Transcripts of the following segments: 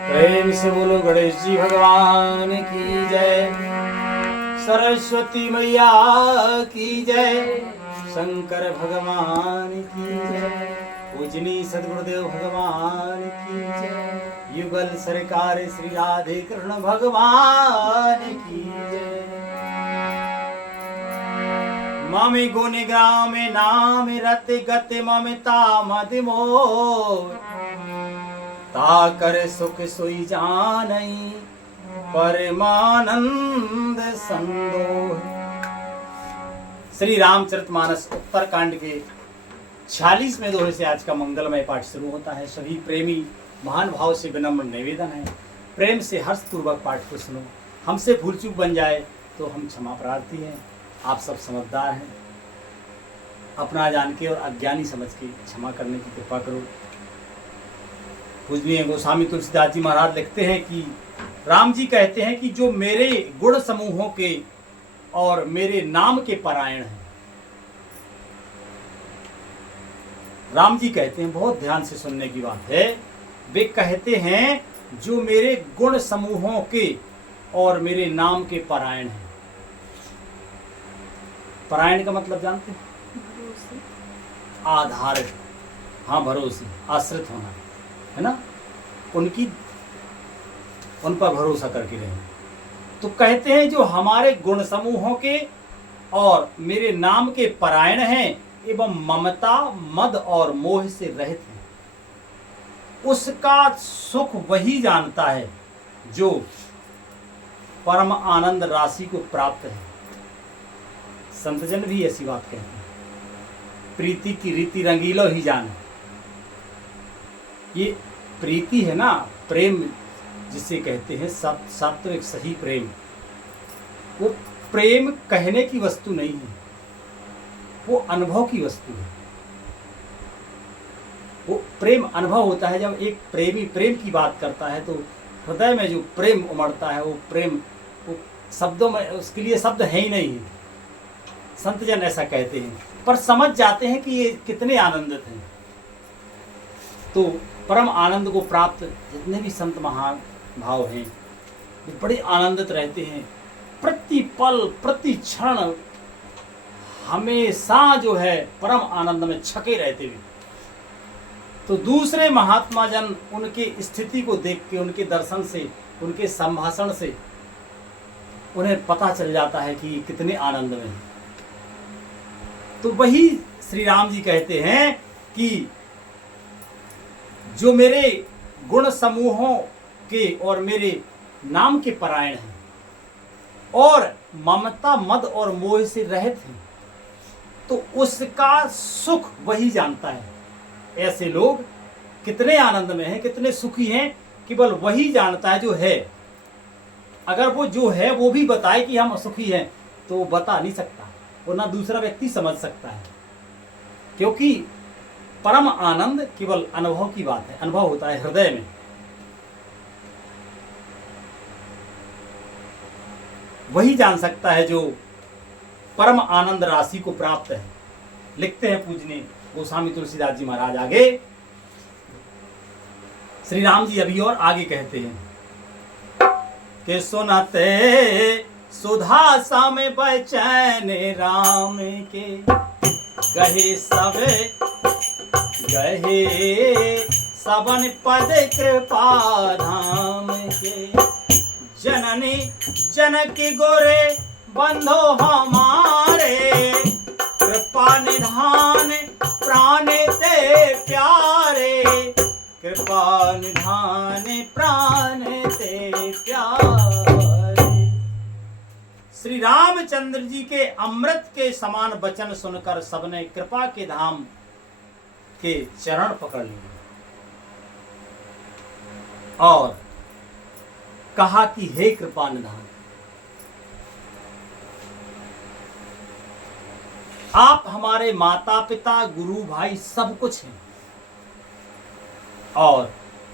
प्रेम से बोलो गणेश जी भगवान की जय, सरस्वती मैया की जय, शंकर भगवान की जय, पूजनी सदगुरुदेव भगवान की जय, युगल सरकार श्री राधे कृष्ण भगवान की जय। ममि गुण ग्राम नाम रति गति ममता मदिमोह, ताकर सुख सोई जानई परमानंद संदोह। श्री रामचरितमानस उत्तरकांड के 46वें दोहे से आज का मंगलमय पाठ शुरू होता है। सभी प्रेमी महान भाव से विनम्र निवेदन है, प्रेम से हर्षपूर्वक पाठ को सुनो। हमसे भूल चूक बन जाए तो हम क्षमा प्रार्थी हैं। आप सब समझदार हैं, अपना जान के और अज्ञानी समझ के क्षमा करने की कृपा करो। पूजनीय गोस्वामी तुलसीदास जी महाराज लिखते हैं कि राम जी कहते हैं कि जो मेरे गुण समूहों के और मेरे नाम के परायण हैं। राम जी कहते हैं, बहुत ध्यान से सुनने की बात है, वे कहते हैं जो मेरे गुण समूहों के और मेरे नाम के परायण हैं। परायण का मतलब जानते हैं? आधारित, हाँ, भरोसे, आश्रित होना है ना, उन पर भरोसा करके रहे। तो कहते हैं जो हमारे गुण समूहों के और मेरे नाम के परायण हैं एवं ममता मद और मोह से रहित हैं, उसका सुख वही जानता है जो परम आनंद राशि को प्राप्त है। संतजन भी ऐसी बात कहते हैं, प्रीति की रीति रंगीलो ही जाने। ये प्रीति है ना, प्रेम जिसे कहते हैं, सात्विक सही प्रेम, वो प्रेम कहने की वस्तु नहीं है, वो अनुभव की वस्तु है। वो प्रेम अनुभव होता है। जब एक प्रेमी प्रेम की बात करता है तो हृदय में जो प्रेम उमड़ता है, वो प्रेम, वो शब्दों में, उसके लिए शब्द है ही नहीं है। संतजन ऐसा कहते हैं, पर समझ जाते हैं कि ये कितने आनंदित हैं। तो परम आनंद को प्राप्त जितने भी संत महान भाव हैं, वे बड़े आनंदित रहते हैं। प्रति पल प्रति क्षण हमेशा जो है परम आनंद में छके रहते हुए। तो दूसरे महात्मा जन उनकी स्थिति को देख के, उनके दर्शन से, उनके संभाषण से उन्हें पता चल जाता है कि कितने आनंद में हैं। तो वही श्री राम जी कहते हैं कि जो मेरे गुण समूहों के और मेरे नाम के परायण हैं और ममता मद और मोह से रहित हैं, तो उसका सुख वही जानता है। ऐसे लोग कितने आनंद में हैं, कितने सुखी हैं, केवल वही जानता है जो है। अगर वो जो है वो भी बताए कि हम सुखी हैं तो वो बता नहीं सकता, वो ना दूसरा व्यक्ति समझ सकता है, क्योंकि परम आनंद केवल अनुभव की बात है। अनुभव होता है हृदय में। वही जान सकता है जो परम आनंद राशि को प्राप्त है। लिखते हैं पूजनीय गोस्वामी तुलसीदास जी महाराज आगे। श्री राम जी अभी और आगे कहते हैं कि सुनते सुधा सम बचन राम के, गहे सबन पद कृपा धाम के। जननी जनक गोरे बंधो हमारे, कृपा निधान प्राण ते प्यारे, कृपा निधान प्राण ते प्यारे। श्री रामचंद्र जी के अमृत के समान वचन सुनकर सबने कृपा के धाम के चरण पकड़ लिए और कहा कि हे कृपा निधान, आप हमारे माता पिता गुरु भाई सब कुछ हैं और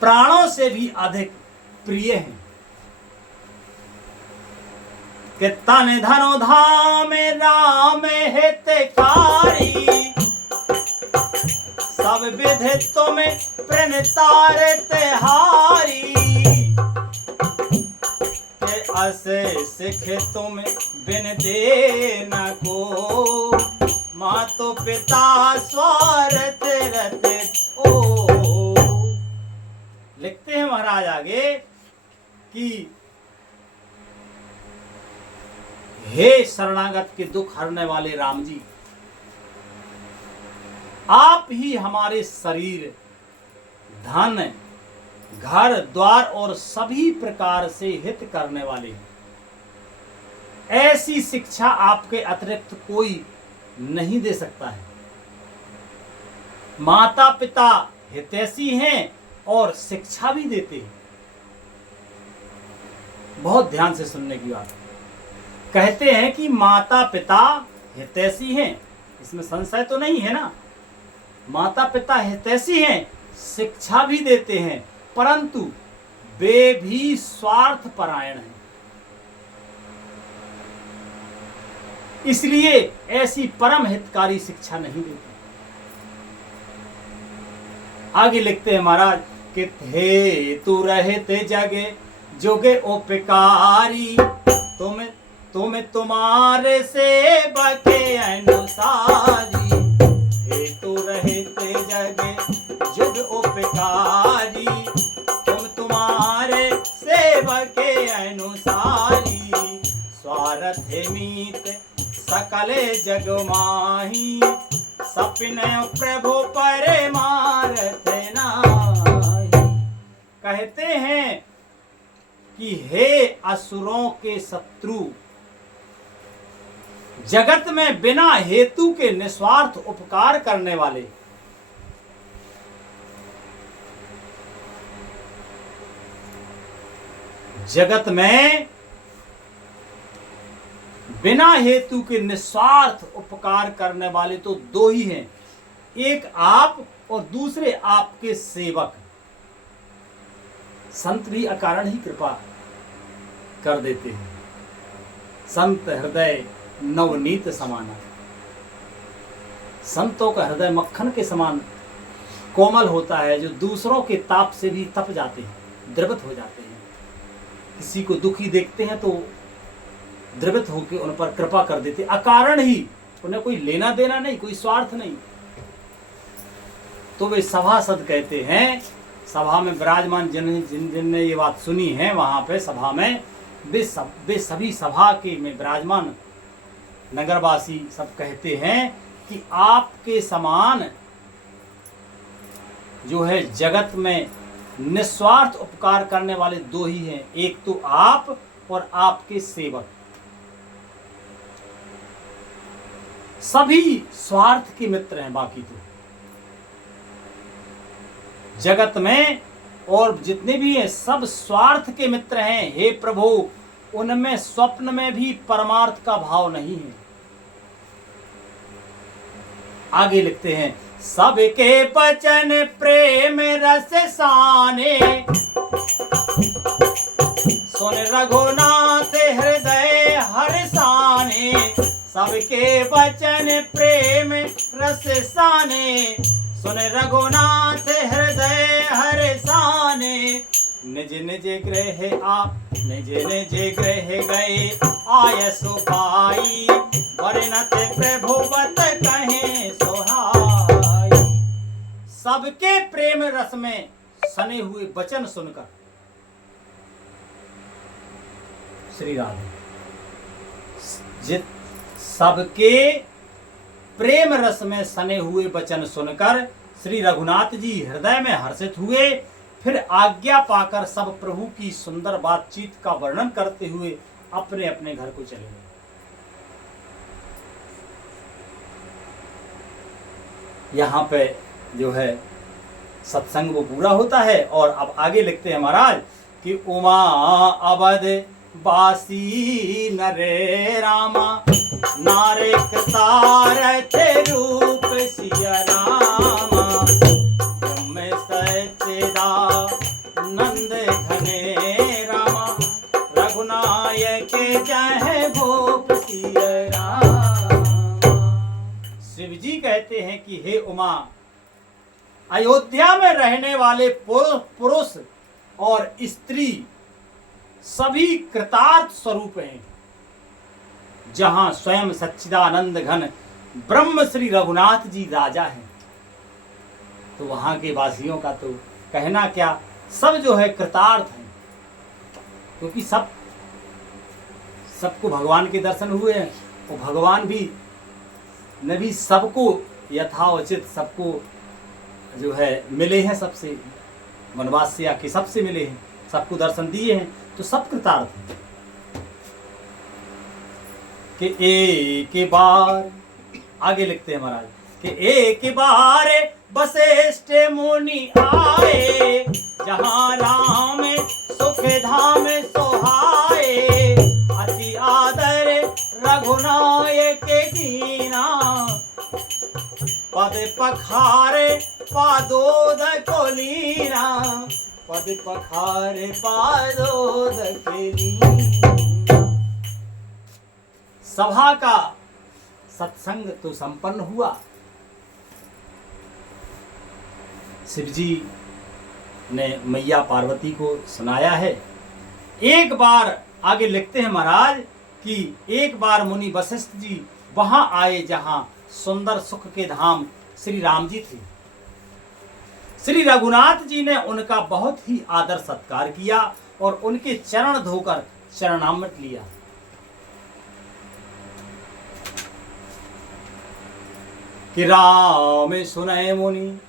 प्राणों से भी अधिक प्रिय हैं। कि तन धनो धाम राम हितकारी, सब विधि तुम प्रणतार तिहारी। दास सिख तुम बिन दे न को, मातो पिता स्वार्थ रत ओ। लिखते हैं महाराज आगे कि हे शरणागत के दुख हरने वाले राम जी, आप ही हमारे शरीर, धन, घर द्वार और सभी प्रकार से हित करने वाले हैं। ऐसी शिक्षा आपके अतिरिक्त कोई नहीं दे सकता है। माता पिता हितैषी हैं और शिक्षा भी देते हैं। बहुत ध्यान से सुनने की बात। कहते हैं कि माता पिता हितैषी हैं, इसमें संशय तो नहीं है ना। माता पिता हितैषी हैं, शिक्षा भी देते हैं, परंतु वे भी स्वार्थ परायण हैं। इसलिए ऐसी परम हितकारी शिक्षा नहीं देते। आगे लिखते हैं महाराज कि हे तू रहते जगे जोगे उपकारी, तुम तुम्हारे सेवक अनुसारी। हे तू रहते जगे जुग उपकारी, तुम तुम्हारे सेवक अनुसारी। स्वार्थ मीत सकल जग माही, सपिन प्रभु परमार्थ नाही। कहते हैं कि हे असुरों के शत्रु, जगत में बिना हेतु के निस्वार्थ उपकार करने वाले, जगत में बिना हेतु के निस्वार्थ उपकार करने वाले तो दो ही हैं, एक आप और दूसरे आपके सेवक। संत भी अकारण ही कृपा कर देते हैं। संत हृदय नवनीत समाना, संतों का हृदय मक्खन के समान कोमल होता है, जो दूसरों के ताप से भी तप जाते हैं, द्रवित हो जाते हैं। किसी को दुखी देखते हैं तो द्रवित होकर उन पर कृपा कर देते, अकारण ही, उन्हें कोई लेना देना नहीं, कोई स्वार्थ नहीं। तो वे सभासद कहते हैं, सभा में विराजमान जिनने ये बात सुनी है, वहां पे सभा में वे सभी सभा के में विराजमान नगरवासी सब कहते हैं कि आपके समान जो है जगत में निस्वार्थ उपकार करने वाले दो ही हैं, एक तो आप और आपके सेवक। सभी स्वार्थ के मित्र हैं, बाकी तो जगत में और जितने भी हैं सब स्वार्थ के मित्र हैं। हे प्रभु, उनमें स्वप्न में भी परमार्थ का भाव नहीं है। आगे लिखते हैं, सबके बचन प्रेम रस साने, सुन रघुनाथ हृदय हर्षाने। सबके बचन प्रेम रस साने, सुन रघुनाथ हृदय हर्षाने। निज निज गृह गए आयसु पाई, वर्णत प्रभुवत कहे सोहाई। सबके प्रेम रस में सने हुए वचन सुनकर, श्री राधे, सबके प्रेम रस में सने हुए वचन सुनकर श्री रघुनाथ जी हृदय में हर्षित हुए। फिर आज्ञा पाकर सब प्रभु की सुंदर बातचीत का वर्णन करते हुए अपने अपने घर को चले गए। यहाँ पे जो है सत्संग वो पूरा होता है। और अब आगे लिखते हैं महाराज कि उमा अवध बासी नरे रामा, नारे तारथ रूप सिया रामा। तुम सच्चिदा नंद घने रामा, रघुनायक जय भूप सिया रामा। शिव जी कहते हैं कि हे उमा, अयोध्या में रहने वाले पुरुष और स्त्री सभी कृतार्थ स्वरूप हैं, जहां स्वयं सच्चिदानंद घन ब्रह्म श्री रघुनाथ जी राजा हैं। तो वहां के वासियों का तो कहना क्या, सब जो है कृतार्थ हैं, क्योंकि सबको भगवान के दर्शन हुए हैं और भगवान भी ने भी सबको यथाउचित सबको जो है मिले हैं, सबसे वनवास से आके सबसे मिले हैं, सबको दर्शन दिए हैं, तो सब कृतार्थ हैं। कि एक बार आगे लिखते हैं महाराज कि एक बार वशिष्ठ मुनि आए, जहाँ राम सुख धाम सोहाए, अति आदर रघुनायक कीना, पद पखारे पादोद को लीना, पद पखारे पादोद के लीना। सभा का सत्संग तो संपन्न हुआ। शिवजी ने मैया पार्वती को सुनाया है। एक बार आगे लिखते हैं महाराज कि एक बार मुनि वशिष्ठ जी वहां आए, जहां सुंदर सुख के धाम श्री राम जी थे। श्री रघुनाथ जी ने उनका बहुत ही आदर सत्कार किया और उनके चरण धोकर चरणामृत लिया। कि राम सुनय मुनि,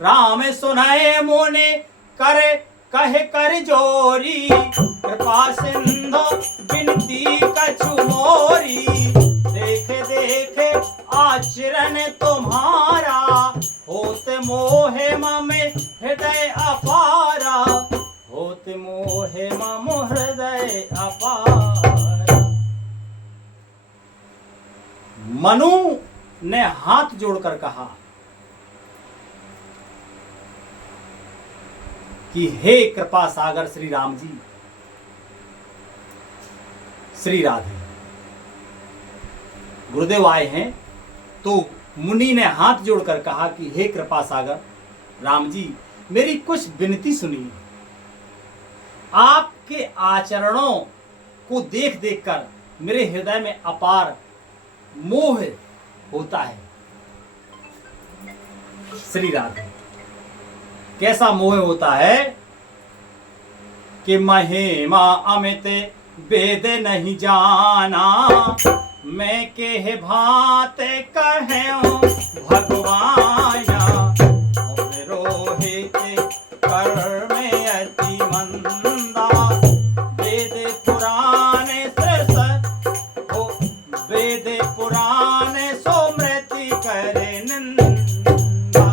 राम सुनय मुनि करे कहे कर जोरी, कृपा सिंधु बिनती कछु मोरी, देखे देखे आचरण तुम्हारा, होते मोहे मम हृदय अपारा, होते मोहे मम हृदय अपारा। मनु ने हाथ जोड़कर कहा कि हे कृपा सागर श्री राम जी, श्री राधे। गुरुदेव आए हैं तो मुनि ने हाथ जोड़कर कहा कि हे कृपा सागर राम जी, मेरी कुछ विनती सुनिए। आपके आचरणों को देख देख कर मेरे हृदय में अपार मोह होता है। श्री राधे। कैसा मोह होता है कि महिमा अमित वेद नहीं जाना, मैं के भात कहूं भगवाना, रोहित कर में अति मंदा, वेद पुराण हो, वेद पुराण सोमृति करे निंदा।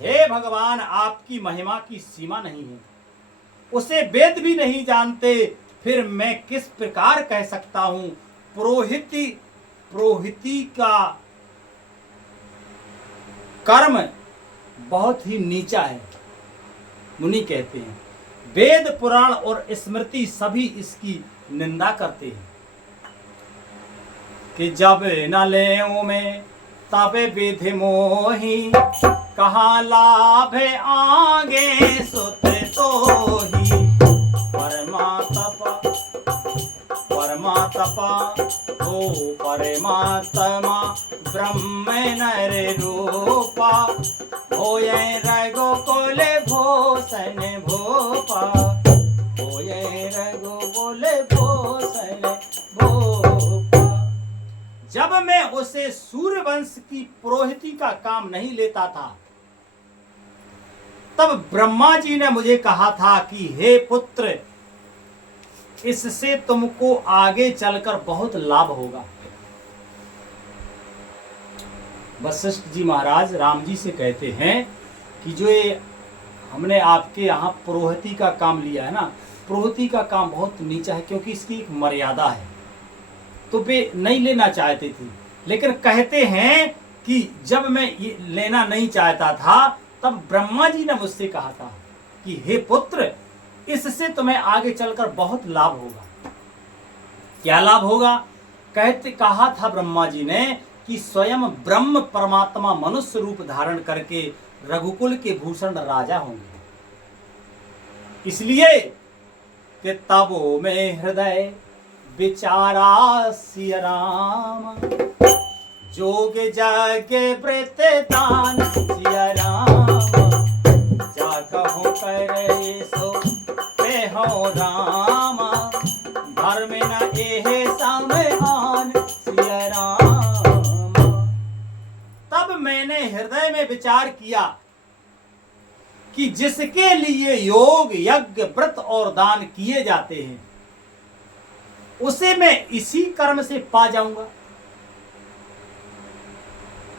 हे भगवान, आपकी महिमा की सीमा नहीं है, उसे वेद भी नहीं जानते, फिर मैं किस प्रकार कह सकता हूं। पुरोहिती का कर्म बहुत ही नीचा है। मुनि कहते हैं वेद पुराण और स्मृति सभी इसकी निंदा करते हैं कि जब न लेऊं मैं तबे विधि मोही, कहाँ लाभ आगे सुत तोही, परमात्मा हो परमात्मा ब्रह्म नर रूपा, होय रघुकुल भूषण भूपा, होय रघुकुल भूषण भूपा। जब मैं उसे सूर्यवंश की पुरोहिती का काम नहीं लेता था, तब ब्रह्मा जी ने मुझे कहा था कि हे पुत्र, इससे तुमको आगे चलकर बहुत लाभ होगा। वशिष्ठ जी महाराज राम जी से कहते हैं कि जो ये हमने आपके यहाँ पुरोहिती का काम लिया है ना, पुरोहिती का काम बहुत नीचा है, क्योंकि इसकी एक मर्यादा है, तो वे नहीं लेना चाहते थे। लेकिन कहते हैं कि जब मैं ये लेना नहीं चाहता था, तब ब्रह्मा जी ने मुझसे कहा था कि हे पुत्र, इससे तुम्हें आगे चलकर बहुत लाभ होगा। क्या लाभ होगा? कहा था ब्रह्मा जी ने कि स्वयं ब्रह्म परमात्मा मनुष्य रूप धारण करके रघुकुल के भूषण राजा होंगे। इसलिए कि तबो में हृदय विचारा सिया राम, जोग जग व्रत दान सिया राम, जा कहो करे सो पे हो राम, धर्म न एहे समान सिया राम। तब मैंने हृदय में विचार किया कि जिसके लिए योग यज्ञ व्रत और दान किए जाते हैं उसे मैं इसी कर्म से पा जाऊंगा,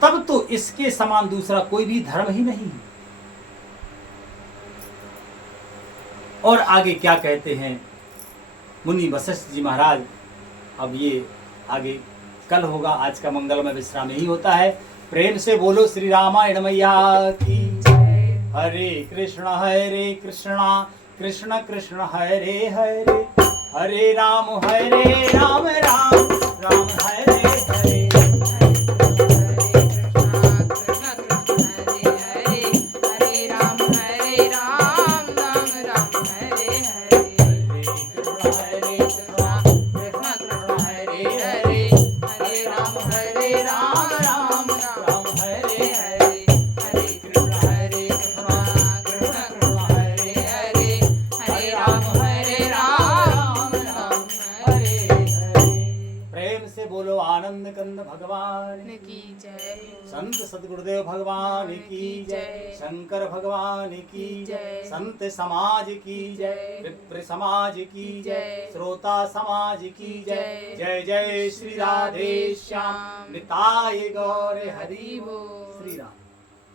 तब तो इसके समान दूसरा कोई भी धर्म ही नहीं है। और आगे क्या कहते हैं मुनि वशिष्ठ जी महाराज। अब ये आगे कल होगा, आज का मंगलमय विश्राम यही होता है। प्रेम से बोलो श्री रामायण मैया की जय। हरे कृष्ण कृष्ण कृष्ण हरे हरे, हरे राम राम राम हरे हरे। आनंद कंद भगवान की जय, संत सद्गुरुदेव भगवान की जय, शंकर भगवान की जय, संत समाज की जय, विप्र समाज की जय, श्रोता समाज की जय। जय जय श्री राधे श्याम, निताय गौर हरि बोल। श्री राम।